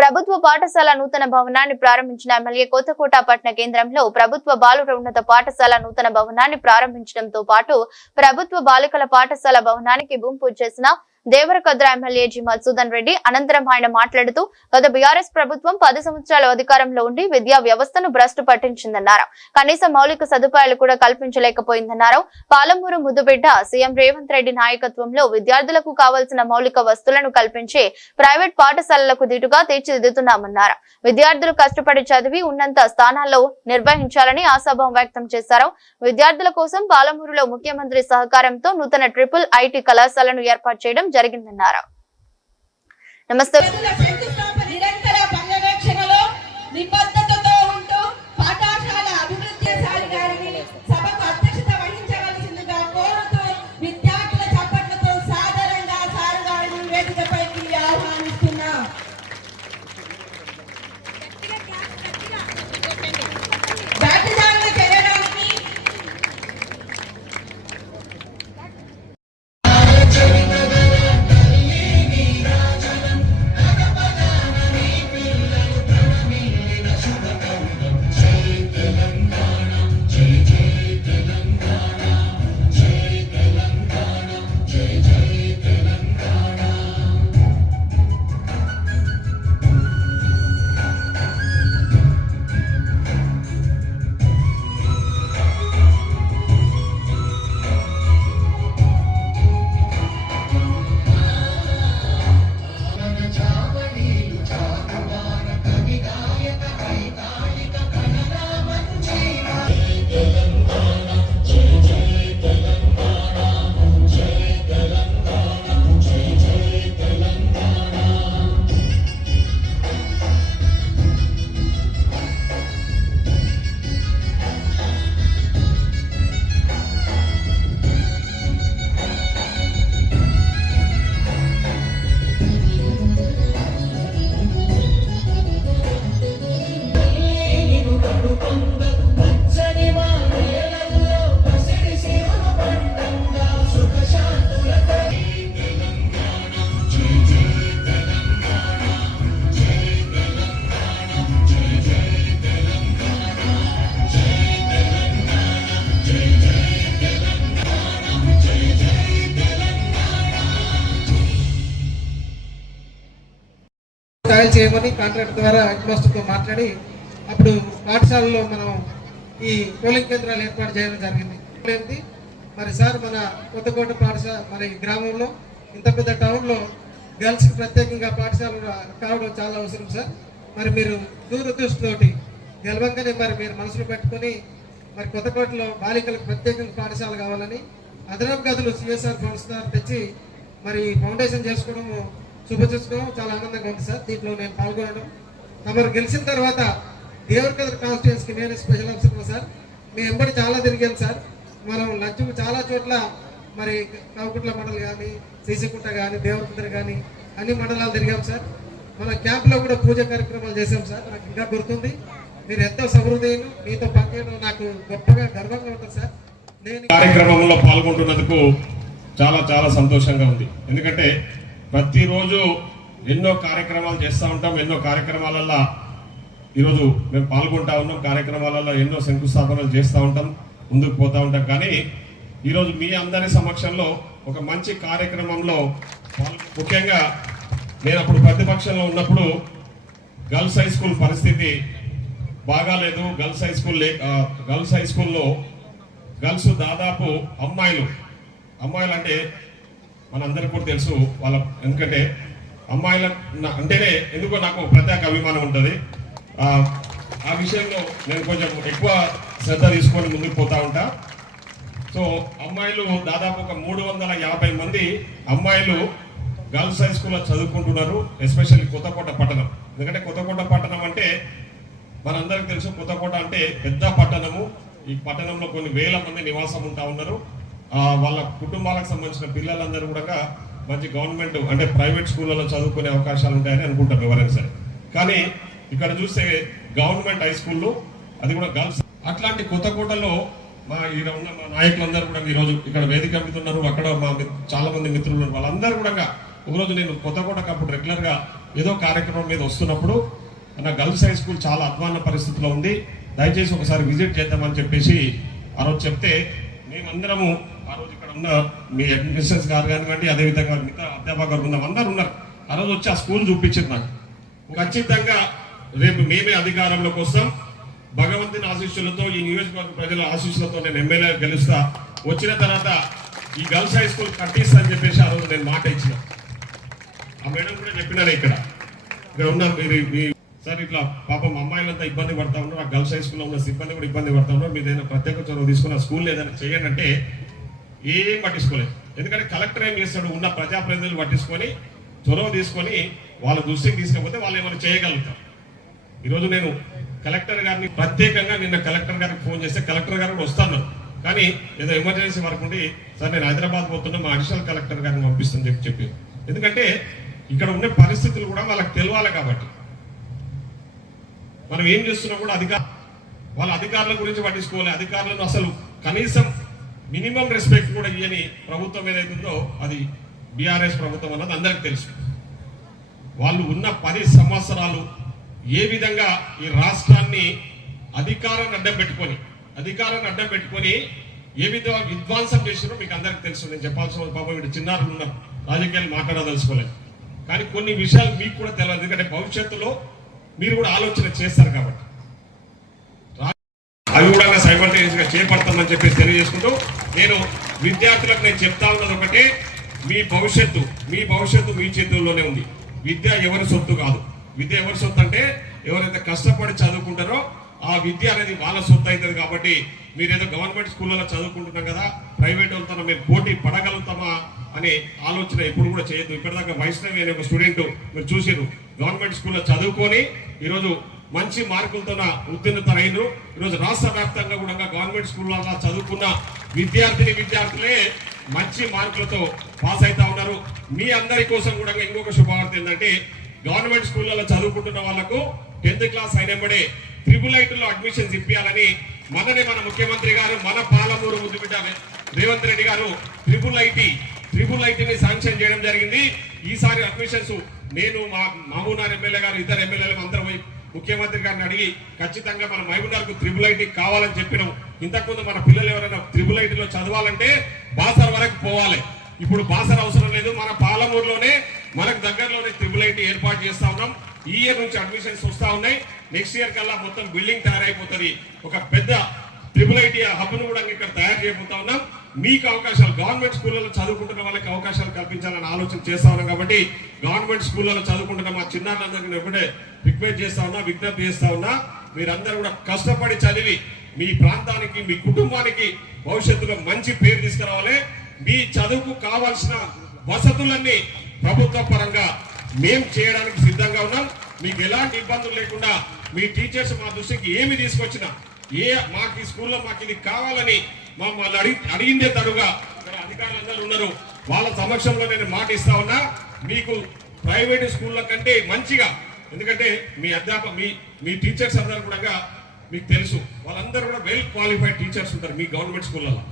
ప్రభుత్వ పాఠశాల నూతన భవనాన్ని ప్రారంభించిన ఎమ్మెల్యే కొత్తకోట పట్టణ కేంద్రంలో ప్రభుత్వ బాలుర ఉన్నత పాఠశాల నూతన భవనాన్ని ప్రారంభించడంతో పాటు ప్రభుత్వ బాలికల పాఠశాల భవనానికి భూమి పూజ చేసిన దేవరకద్ర ఎమ్మెల్యే జి మధుసూదన్ రెడ్డి అనంతరం ఆయన మాట్లాడుతూ గత బీఆర్ఎస్ ప్రభుత్వం పది సంవత్సరాల అధికారంలో ఉండి విద్యా వ్యవస్థను భ్రష్టు పట్టించిందన్నారు. కనీస మౌలిక సదుపాయాలు కూడా కల్పించలేకపోయిందన్నారు. పాలమూరు ముద్దుబిడ్డ సీఎం రేవంత్ రెడ్డి నాయకత్వంలో విద్యార్థులకు కావాల్సిన మౌలిక వస్తువులను కల్పించి ప్రైవేట్ పాఠశాలలకు దిటుగా తీర్చిదిద్దుతున్నామన్నారు. విద్యార్థులు కష్టపడి చదివి ఉన్నంత స్థానాల్లో నిర్వహించాలని ఆశాభావం వ్యక్తం చేశారు. విద్యార్థుల కోసం పాలమూరులో ముఖ్యమంత్రి సహకారంతో నూతన ట్రిపుల్ ఐటీ కళాశాలను ఏర్పాటు చేయడం జరిగిందన్నారు. నమస్తే. ట్రయల్ కాంట్రాక్ట్ ద్వారా హెడ్ మాస్టర్తో మాట్లాడి అప్పుడు పాఠశాలలో మనం ఈ పోలింగ్ కేంద్రాలు ఏర్పాటు చేయడం జరిగింది ఏంటి? మరి సార్ మన కొత్తకోట పాఠశాల మన ఈ గ్రామంలో ఇంత పెద్ద టౌన్లో గర్ల్స్కి ప్రత్యేకంగా పాఠశాల కావడం చాలా అవసరం సార్ మరి మీరు దూరదృష్టితోటి గెలవంగానే మరి మీరు మనసులో పెట్టుకొని మరి కొత్తకోటలో బాలికలకు ప్రత్యేకంగా పాఠశాల కావాలని అదనపు గదులు సిఎస్ఆర్ ఫండ్స్ తెచ్చి మరి ఫౌండేషన్ చేసుకోవడము శుభచూసుకోవడం చాలా ఆనందంగా ఉంది సార్. దీంట్లో నేను పాల్గొనడం. తమరు గెలిచిన తర్వాత దేవరకద్ర కాన్స్టిట్యున్సీకి నేను స్పెషల్ ఆఫీసర్ సార్. మీ ఎంబడి చాలా తిరిగాను సార్. మనం లంచం చాలా చోట్ల మరి కవకుట్ల మండల్ కానీ సీసీకుంట కానీ దేవరకద్ర కానీ అన్ని మండలాలు తిరిగాం సార్. మన క్యాంప్లో కూడా పూజ కార్యక్రమాలు చేశాం సార్. నాకు ఇంకా గుర్తుంది. మీరు ఎంతో సమృద్ధైన మీతో పనిచేయడం నాకు గొప్పగా గర్వంగా ఉంటుంది సార్. నేను కార్యక్రమంలో పాల్గొంటున్నందుకు చాలా చాలా సంతోషంగా ఉంది. ఎందుకంటే ప్రతిరోజు ఎన్నో కార్యక్రమాలు చేస్తూ ఉంటాం. ఎన్నో కార్యక్రమాలల్లో ఈరోజు మేము పాల్గొంటా ఉన్నాం. కార్యక్రమాలలో ఎన్నో శంకుస్థాపనలు చేస్తూ ఉంటాం. ముందుకు పోతూ ఉంటాం. కానీ ఈరోజు మీ అందరి సమక్షంలో ఒక మంచి కార్యక్రమంలో ముఖ్యంగా నేను అప్పుడు ప్రతిపక్షంలో ఉన్నప్పుడు గర్ల్స్ హై స్కూల్ పరిస్థితి బాగాలేదు. గర్ల్స్ హై స్కూల్ లే- గర్ల్స్ హై స్కూల్లో గర్ల్స్ దాదాపు అమ్మాయిలు అమ్మాయిలు అంటే మనందరికీ కూడా తెలుసు వాళ్ళ ఎందుకంటే అమ్మాయిల అంటేనే ఎందుకో నాకు ప్రత్యేక అభిమానం ఉంటుంది. ఆ, విషయంలో నేను కొంచెం ఎక్కువ శ్రద్ధ తీసుకొని ముందుకు పోతా ఉంటా. సో అమ్మాయిలు దాదాపు ఒక మూడు వందల యాభై మంది అమ్మాయిలు గర్ల్స్ హై స్కూల్లో చదువుకుంటున్నారు ఎస్పెషల్లీ కొత్తకోట పట్టణం. ఎందుకంటే కొత్తకోట పట్టణం అంటే మనందరికి తెలుసు కొత్తకోట అంటే పెద్ద పట్టణము. ఈ పట్టణంలో కొన్ని వేల మంది నివాసం ఉంటా ఉన్నారు. వాళ్ళ కుటుంబాలకు సంబంధించిన పిల్లలందరూ కూడా మంచి గవర్నమెంట్ అంటే ప్రైవేట్ స్కూళ్ళలో చదువుకునే అవకాశాలు ఉంటాయని అనుకుంటాం ఎవరైనా సరే. కానీ ఇక్కడ చూస్తే గవర్నమెంట్ హై స్కూల్లో అది కూడా గర్ల్స్. అట్లాంటి కొత్తకోటలో మా ఇక్కడ ఉన్న మా నాయకులందరూ కూడా ఈరోజు రోజు ఇక్కడ వేదిక అమ్ముతున్నారు. అక్కడ మా చాలా మంది మిత్రులు ఉన్నారు. వాళ్ళందరూ కూడా ఒకరోజు నేను కొత్తకోటకు అప్పుడు రెగ్యులర్గా ఏదో కార్యక్రమం మీద వస్తున్నప్పుడు నా గర్ల్స్ హై స్కూల్ చాలా అధ్వాన్న పరిస్థితిలో ఉంది. దయచేసి ఒకసారి విజిట్ చేద్దామని చెప్పేసి ఆ రోజు చెప్తే మేమందరము ఉన్న మీ అడ్మినిస్ట్రేషన్ గారు కానివ్వండి అదేవిధంగా మిగతా అధ్యాపకులు ఉన్న అందరు ఉన్నారు. ఆ రోజు వచ్చి ఆ స్కూల్ చూపించింది నాకు. ఖచ్చితంగా రేపు మేమే అధికారంలోకి వస్తాం. భగవంతుని ఆశీస్సులతో ఈ నియోజకవర్గ ప్రజల ఆశీస్సులతో నేను ఎమ్మెల్యే గెలుస్తా. వచ్చిన తర్వాత ఈ గర్ల్స్ హై స్కూల్ కట్టిస్తా అని చెప్పేసి ఆ రోజు నేను మాట ఇచ్చిన. ఆ మేడం కూడా చెప్పినాను ఇక్కడ. ఇక్కడ ఉన్న మీరు మీ- సార్ ఇట్లా పాపం అమ్మాయిలంతా ఇబ్బంది పడతా ఉన్నారు. ఆ గర్ల్స్ హై స్కూల్లో ఉన్న సిబ్బంది కూడా ఇబ్బంది పడతా ఉన్నారు. మీరు ఏదైనా ప్రత్యేక చొరవ తీసుకుని ఆ స్కూల్ ఏదైనా చేయండి అంటే ఏం పట్టించుకోలేదు. ఎందుకంటే కలెక్టర్ ఏం చేస్తాడు? ఉన్న ప్రజాప్రతినిధులు పట్టించుకొని చొరవ తీసుకొని వాళ్ళ దృష్టికి తీసుకపోతే వాళ్ళు ఏమైనా చేయగలుగుతారు. ఈరోజు నేను కలెక్టర్ గారిని ప్రత్యేకంగా నిన్న కలెక్టర్ గారికి ఫోన్ చేస్తే కలెక్టర్ గారు కూడా వస్తాను కానీ ఏదో ఎమర్జెన్సీ వరకు ఉండి సార్ నేను హైదరాబాద్ పోతున్నా మా అడిషనల్ కలెక్టర్ గారిని పంపిస్తాను చెప్పి చెప్పి ఎందుకంటే ఇక్కడ ఉన్న పరిస్థితులు కూడా వాళ్ళకి తెలియాలి కాబట్టి. మనం ఏం చేస్తున్నా కూడా అధికార వాళ్ళ అధికారుల గురించి పట్టించుకోవాలి. అధికారులను అసలు కనీసం మినిమం రెస్పెక్ట్ కూడా ఇవ్వని ప్రభుత్వం ఏదైతుందో అది బీఆర్ఎస్ ప్రభుత్వం అన్నది అందరికి తెలుసు. వాళ్ళు ఉన్న పది సంవత్సరాలు ఏ విధంగా ఈ రాష్ట్రాన్ని అధికారాన్ని అడ్డం పెట్టుకొని అధికారాన్ని అడ్డం పెట్టుకొని ఏ విధంగా విధ్వంసం చేసినో మీకు అందరికి తెలుసు. నేను చెప్పాల్సిన పాపం వీడు చిన్నారులు ఉన్నారు. రాజకీయాలు మాట్లాడదలుచుకోలేదు కానీ కొన్ని విషయాలు మీకు కూడా తెలియదు ఎందుకంటే భవిష్యత్తులో మీరు కూడా ఆలోచన చేస్తారు కాబట్టి. అవి కూడా సైమల్టేనియస్గా చేపడతామని చెప్పేసి తెలియజేసుకుంటూ నేను విద్యార్థులకు నేను చెప్తా ఉన్నది ఒకటే మీ భవిష్యత్తు మీ భవిష్యత్తు మీ చేతుల్లోనే ఉంది. విద్య ఎవరి సొత్తు కాదు. విద్య ఎవరి సొత్తు అంటే ఎవరైతే కష్టపడి చదువుకుంటారో ఆ విద్య అనేది వాళ్ళ సొత్తు అవుతుంది కాబట్టి మీరు ఏదో గవర్నమెంట్ స్కూళ్ళలో చదువుకుంటున్నాం కదా ప్రైవేట్ వాళ్ళతో మేము పోటీ పడగలుగుతామా అనే ఆలోచన ఎప్పుడు కూడా చేయొద్దు. ఇప్పటిదాకా వైష్ణవి అనే ఒక స్టూడెంట్ మీరు చూసారు గవర్నమెంట్ స్కూల్లో చదువుకొని ఈరోజు మంచి మార్కులతో ఉత్తీర్ణతరైనరు ఈరోజు రాష్ట్ర వ్యాప్తంగా కూడా గవర్నమెంట్ స్కూళ్ళలో చదువుకున్న విద్యార్థిని విద్యార్థులే మంచి మార్కులతో పాస్ అవుతా ఉన్నారు. మీ అందరి కోసం కూడా ఇంకొక శుభవార్త ఏంటంటే గవర్నమెంట్ స్కూళ్ళలో చదువుకుంటున్న వాళ్ళకు టెన్త్ క్లాస్ అయినప్పుడే ట్రిపుల్ ఐటీలో అడ్మిషన్స్ ఇప్పించాలని మననే మన ముఖ్యమంత్రి గారు మన పాలమూరు ముద్దుబిడ్డ రేవంత్ రెడ్డి గారు ట్రిపుల్ ఐటీ ట్రిపుల్ ఐటీని శాంక్షన్ చేయడం జరిగింది. ఈసారి అడ్మిషన్స్ నేను మా మామూనార్ ఎమ్మెల్యే గారు ఇద్దరు ఎమ్మెల్యేలు అందరం ముఖ్యమంత్రి గారిని అడిగి ఖచ్చితంగా మన మహబూబ్నగర్కు త్రిబుల్ ఐటీ కావాలని చెప్పినాం. ఇంతకుముందు మన పిల్లలు ఎవరైనా త్రిబుల్ ఐటీలో చదవాలంటే బాసర్ వరకు పోవాలి. ఇప్పుడు బాసర్ అవసరం లేదు. మన పాలమూరులోనే మనకు దగ్గరలోనే త్రిబుల్ ఐటీ ఏర్పాటు చేస్తా ఉన్నాం. ఈ ఇయర్ నుంచి అడ్మిషన్స్ వస్తా ఉన్నాయి. నెక్స్ట్ ఇయర్ కల్లా మొత్తం బిల్డింగ్ తయారైపోతుంది. ఒక పెద్ద ట్రిపుల్ ఐటీ హబ్ను కూడా ఇక్కడ తయారు చేయబోతా ఉన్నాం. మీకు అవకాశాలు గవర్నమెంట్ స్కూళ్ళలో చదువుకుంటున్న వాళ్ళకి అవకాశాలు కల్పించాలని ఆలోచన చేస్తా ఉన్నాం కాబట్టి గవర్నమెంట్ స్కూళ్ళలో చదువుకుంటున్న మా చిన్నారులందరికీ ఒకటే రిక్వెస్ట్ చేస్తా ఉన్నా విజ్ఞప్తి చేస్తా ఉన్నా మీరందరూ కూడా కష్టపడి చదివి మీ ప్రాంతానికి మీ కుటుంబానికి భవిష్యత్తులో మంచి పేరు తీసుకురావాలి. మీ చదువుకు కావాల్సిన వసతులన్నీ ప్రభుత్వ పరంగా మేము చేయడానికి సిద్ధంగా ఉన్నాం. మీకు ఎలాంటి ఇబ్బందులు లేకుండా మీ టీచర్స్ మా దృష్టికి ఏమి తీసుకొచ్చినా ఏ మాకు ఈ స్కూల్లో మాకు ఇది కావాలని మమ్మల్ని అడిగి అడిగిందే తడుగా ఇక్కడ అధికారులందరూ ఉన్నారు. వాళ్ళ సమక్షంలో నేను మాట ఇస్తా ఉన్నా మీకు ప్రైవేట్ స్కూళ్ళ కంటే మంచిగా ఎందుకంటే మీ అధ్యాపక మీ మీ టీచర్స్ అందరూ కూడా మీకు తెలుసు. వాళ్ళందరూ కూడా వెల్ క్వాలిఫైడ్ టీచర్స్ ఉంటారు మీ గవర్నమెంట్ స్కూళ్ళలో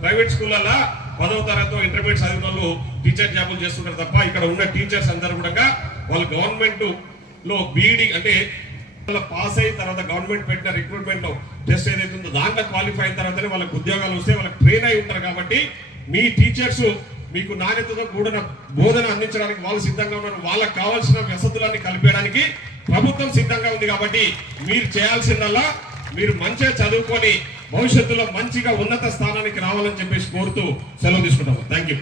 ప్రైవేట్ స్కూళ్ళల్లో పదవ తరగతి ఇంటర్మీడియట్ చదివిన వాళ్ళు టీచర్ జాబులు చేస్తుంటారు తప్ప ఇక్కడ ఉన్న టీచర్స్ అందరూ కూడా వాళ్ళు గవర్నమెంట్లో బీఈడి అంటే వాళ్ళ పాస్ అయిన తర్వాత గవర్నమెంట్ పెట్టిన రిక్రూట్మెంట్ టెస్ట్ ఏదైతే ఉందో దాంట్లో క్వాలిఫై అయిన తర్వాతనే వాళ్ళకి ఉద్యోగాలు వస్తే వాళ్ళకి ట్రైన్ అయి ఉంటారు కాబట్టి మీ టీచర్స్ మీకు నాణ్యతతో కూడిన బోధన అందించడానికి వాళ్ళు సిద్ధంగా ఉన్నారు. వాళ్ళకి కావాల్సిన వసతులన్నీ కలిపేయడానికి ప్రభుత్వం సిద్ధంగా ఉంది కాబట్టి మీరు చేయాల్సిందల్లా మీరు మంచిగా చదువుకొని భవిష్యత్తులో మంచిగా ఉన్నత స్థానానికి రావాలని చెప్పేసి కోరుతూ సెలవు తీసుకుంటాము. Thank you